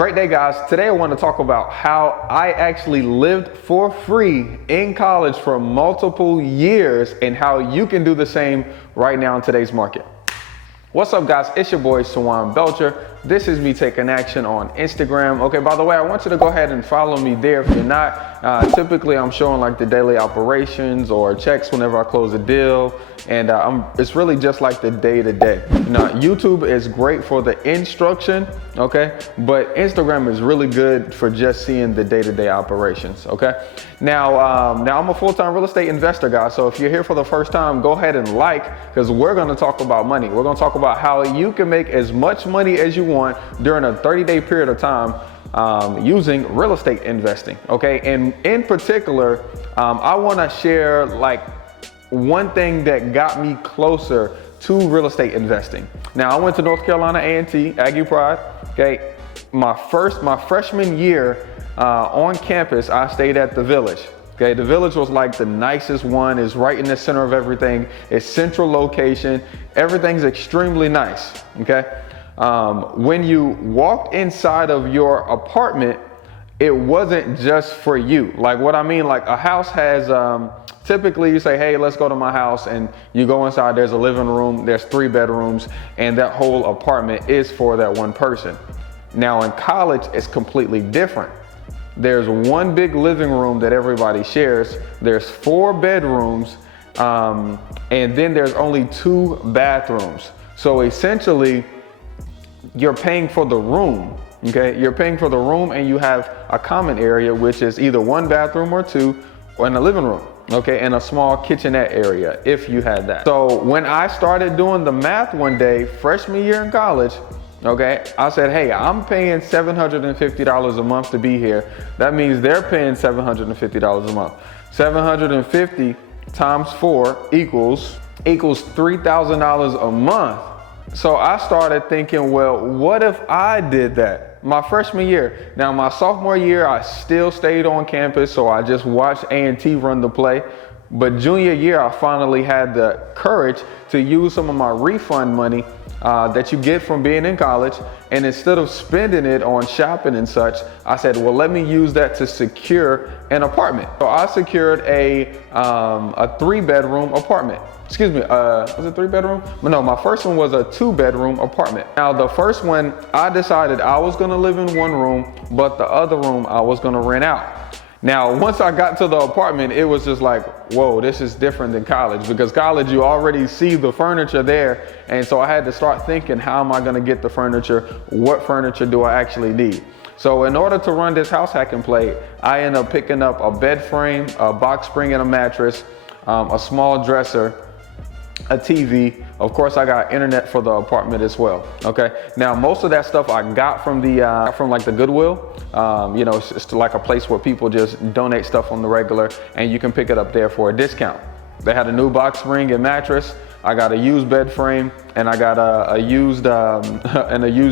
Great day, guys. Today I want to talk about how I actually lived for free in college for multiple years and how you can do the same right now in today's market. What's up, guys? It's your boy Sawan Belcher. This is me taking action on Instagram. Okay, by the way, I want you to go ahead and follow me there if you're not. Typically I'm showing like the daily operations or checks whenever I close a deal, and it's really just like the day-to-day. Now, YouTube is great for the instruction, okay, but Instagram is really good for just seeing the day-to-day operations. Okay, now I'm a full-time real estate investor, guys, so if you're here for the first time, go ahead and because we're going to talk about money. We're going to talk about how you can make as much money as you want during a 30-day period of time using real estate investing. Okay, and in particular, I want to share like one thing that got me closer to real estate investing. Now, I went to North Carolina A&T, Aggie Pride. Okay, my freshman year on campus, I stayed at the Village. Okay, the Village was like the nicest one. It's right in the center of everything. It's central location. Everything's extremely nice. Okay, when you walked inside of your apartment, it wasn't just for you. Like, what I mean, like a house has, typically you say, hey, let's go to my house, and you go inside, there's a living room, there's 3 bedrooms, and that whole apartment is for that one person. Now in college, it's completely different. There's one big living room that everybody shares. There's 4 bedrooms, and then there's only 2 bathrooms. So essentially, you're paying for the room. Okay, you're paying for the room, and you have a common area, which is either 1 bathroom or 2, or in the living room. Okay, and a small kitchenette area if you had that. So when I started doing the math one day, freshman year in college, okay, I said, hey, I'm paying $750 a month to be here. That means they're paying $750 a month. 750 times 4 equals $3,000 a month. So I started thinking, well, what if I did that? My freshman year. Now, my sophomore year, I still stayed on campus, so I just watched A&T run the play. But junior year, I finally had the courage to use some of my refund money that you get from being in college, and instead of spending it on shopping and such, I said, well, let me use that to secure an apartment. So I secured a 3-bedroom apartment. Excuse me, was it 3-bedroom? No, my first one was a 2-bedroom apartment. Now, the first one, I decided I was gonna live in one room, but the other room I was gonna rent out. Now, once I got to the apartment, it was just like, whoa, this is different than college, because college, you already see the furniture there. And so I had to start thinking, how am I gonna get the furniture? What furniture do I actually need? So in order to run this house hack and play, I ended up picking up a bed frame, a box spring and a mattress, a small dresser, a TV. Of course, I got internet for the apartment as well. Okay. Now, most of that stuff I got from like the Goodwill. You know, it's like a place where people just donate stuff on the regular, and you can pick it up there for a discount. They had a new box spring and mattress. I got a used bed frame, and I got a used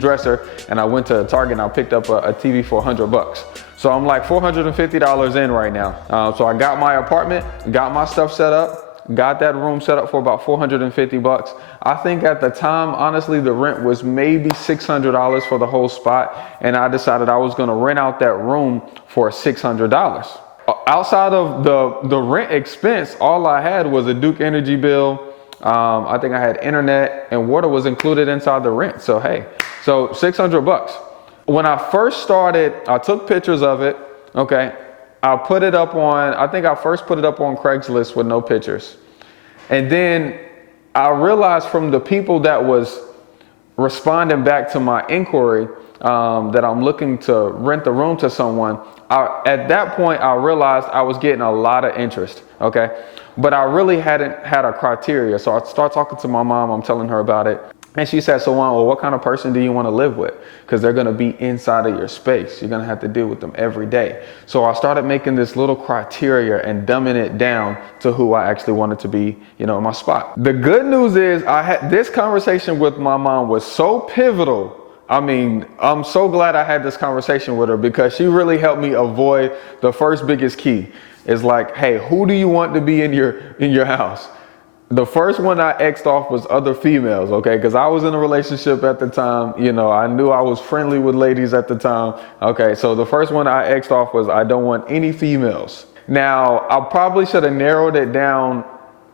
dresser. And I went to Target and I picked up a TV for $100. So I'm like $450 in right now. So I got my apartment, got my stuff set up. Got that room set up for about $450. I think at the time, honestly, the rent was maybe $600 for the whole spot. And I decided I was gonna rent out that room for $600. Outside of the rent expense, all I had was a Duke Energy bill. I think I had internet, and water was included inside the rent. So, hey, so $600. When I first started, I took pictures of it, okay? I put it up on, I think I first put it up on Craigslist with no pictures. And then I realized from the people that was responding back to my inquiry that I'm looking to rent the room to someone, at that point, I realized I was getting a lot of interest, okay? But I really hadn't had a criteria. So I started talking to my mom, I'm telling her about it. And she said, so well, what kind of person do you want to live with? Because they're going to be inside of your space. You're going to have to deal with them every day. So I started making this little criteria and dumbing it down to who I actually wanted to be, you know, in my spot. The good news is I had this conversation with my mom was so pivotal. I mean, I'm so glad I had this conversation with her, because she really helped me avoid the first biggest key. It's like, hey, who do you want to be in your house? The first one I X'd off was other females, okay? Because I was in a relationship at the time. You know, I knew I was friendly with ladies at the time. Okay, so the first one I X'd off was I don't want any females. Now, I probably should have narrowed it down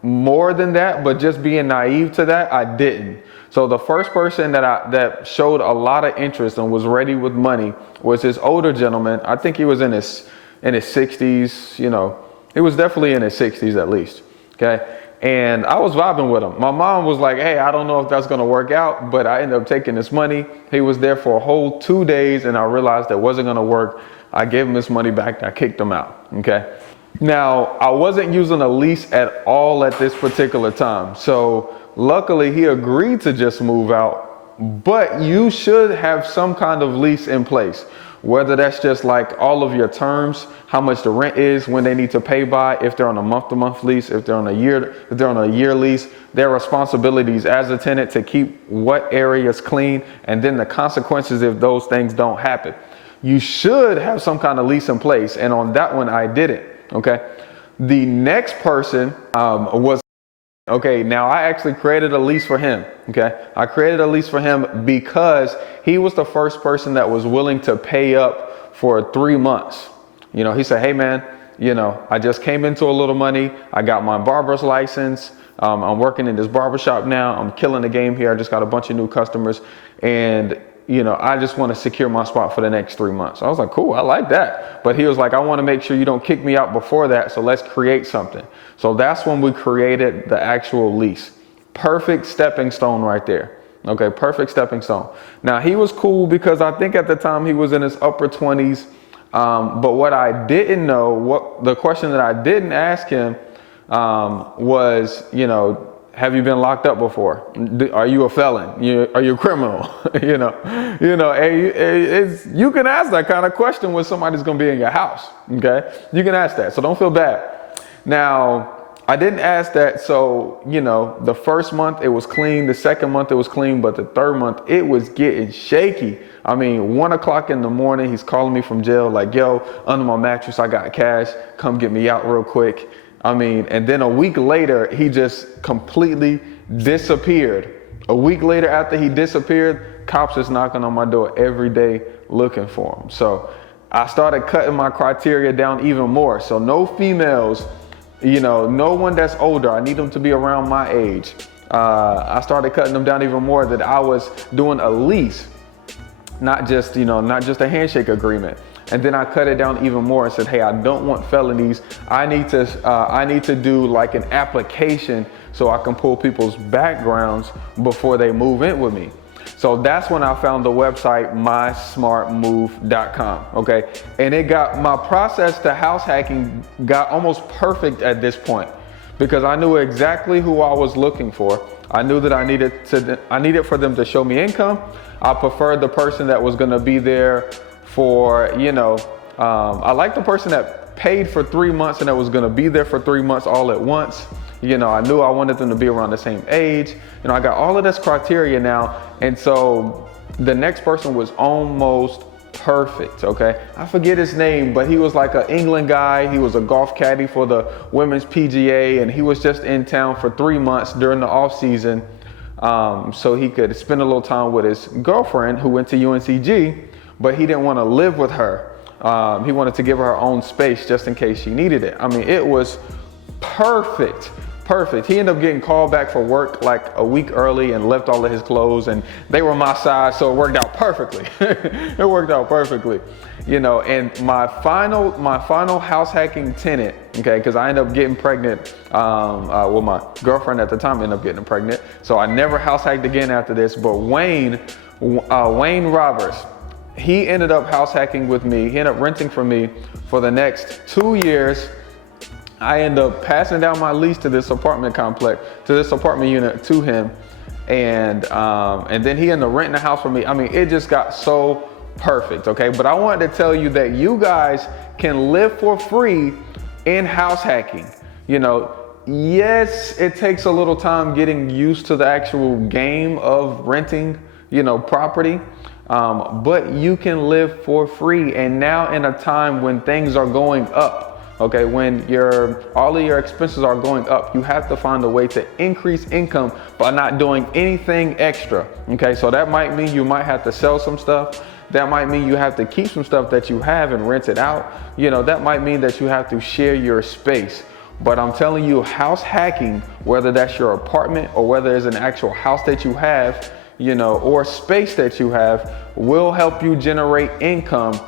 more than that, but just being naive to that, I didn't. So the first person that showed a lot of interest and was ready with money was this older gentleman. I think he was in his 60s, you know. He was definitely in his 60s at least, okay? And I was vibing with him. My mom was like, hey, I don't know if that's gonna work out, but I ended up taking this money. He was there for a whole 2 days and I realized that wasn't gonna work. I gave him his money back and I kicked him out, okay? Now, I wasn't using a lease at all at this particular time. So luckily he agreed to just move out, but you should have some kind of lease in place. Whether that's just like all of your terms, how much the rent is, when they need to pay by, if they're on a month-to-month lease, if they're on a year lease, their responsibilities as a tenant to keep what areas clean, and then the consequences if those things don't happen. You should have some kind of lease in place, and on that one I didn't. Okay, the next person was. Okay, now I actually created a lease for him, okay? I created a lease for him because he was the first person that was willing to pay up for 3 months. You know, he said, hey man, you know, I just came into a little money. I got my barber's license. I'm working in this barbershop now. I'm killing the game here. I just got a bunch of new customers and you know, I just want to secure my spot for the next 3 months. I was like, cool, I like that. But he was like, I want to make sure you don't kick me out before that. So let's create something. So that's when we created the actual lease. Perfect stepping stone right there. Okay, perfect stepping stone. Now he was cool because I think at the time he was in his upper 20s. But what I didn't know, the question that I didn't ask him was, you know, have you been locked up before? Are you a felon? Are you a criminal? you know, you can ask that kind of question when somebody's gonna be in your house, okay? You can ask that, so don't feel bad. Now, I didn't ask that, so, you know, the first month it was clean, the second month it was clean, but the third month it was getting shaky. I mean, 1 o'clock in the morning, he's calling me from jail like, yo, under my mattress, I got cash, come get me out real quick. I mean, and then a week later, he just completely disappeared. A week later after he disappeared, cops is knocking on my door every day looking for him. So I started cutting my criteria down even more. So no females, you know, no one that's older. I need them to be around my age. I started cutting them down even more, that I was doing a lease, not just a handshake agreement. And then I cut it down even more and said, hey, I don't want felonies. I need to do like an application so I can pull people's backgrounds before they move in with me. So that's when I found the website mysmartmove.com, okay? And it got, my process to house hacking got almost perfect at this point because I knew exactly who I was looking for. I knew that I needed for them to show me income. I preferred the person that was gonna be there for, you know, I like the person that paid for 3 months and that was gonna be there for 3 months all at once. You know, I knew I wanted them to be around the same age. You know, I got all of this criteria now. And so the next person was almost perfect, okay? I forget his name, but he was like an England guy. He was a golf caddy for the women's PGA and he was just in town for 3 months during the off season. So he could spend a little time with his girlfriend who went to UNCG, but he didn't want to live with her. He wanted to give her own space just in case she needed it. I mean, it was perfect. He ended up getting called back for work like a week early and left all of his clothes and they were my size, so it worked out perfectly. It worked out perfectly. You know, and my final house hacking tenant, okay, because I ended up getting pregnant, well, my girlfriend at the time ended up getting pregnant, so I never house hacked again after this, but Wayne Roberts, he ended up house hacking with me. He ended up renting from me for the next 2 years. I ended up passing down my lease to this apartment complex, to this apartment unit to him. And then he ended up renting a house for me. I mean, it just got so perfect, okay? But I wanted to tell you that you guys can live for free in house hacking. You know, yes, it takes a little time getting used to the actual game of renting, you know, property. But you can live for free. And now in a time when things are going up, Okay, when all of your expenses are going up, you have to find a way to increase income by not doing anything extra. Okay, so that might mean you might have to sell some stuff. That might mean you have to keep some stuff that you have and rent it out. That might mean that you have to share your space. But I'm telling you, house hacking, whether that's your apartment or whether it's an actual house that you have, or space that you have, will help you generate income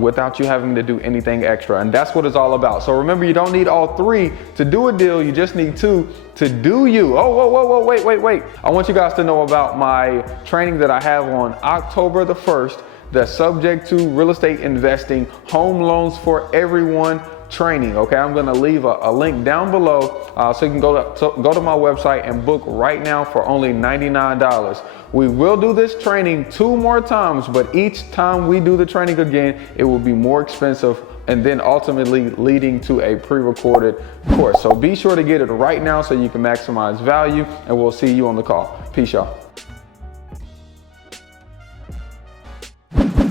without you having to do anything extra. And that's what it's all about. So remember, you don't need all three to do a deal. You just need two to do you. Oh, whoa, wait. I want you guys to know about my training that I have on October the 1st, the Subject to Real Estate Investing Home Loans for Everyone training. Okay, I'm gonna leave a link down below so you can go to my website and book right now for only $99. We will do this training 2 more times, but each time we do the training again, it will be more expensive, and then ultimately leading to a pre-recorded course. So be sure to get it right now so you can maximize value, and we'll see you on the call. Peace, y'all.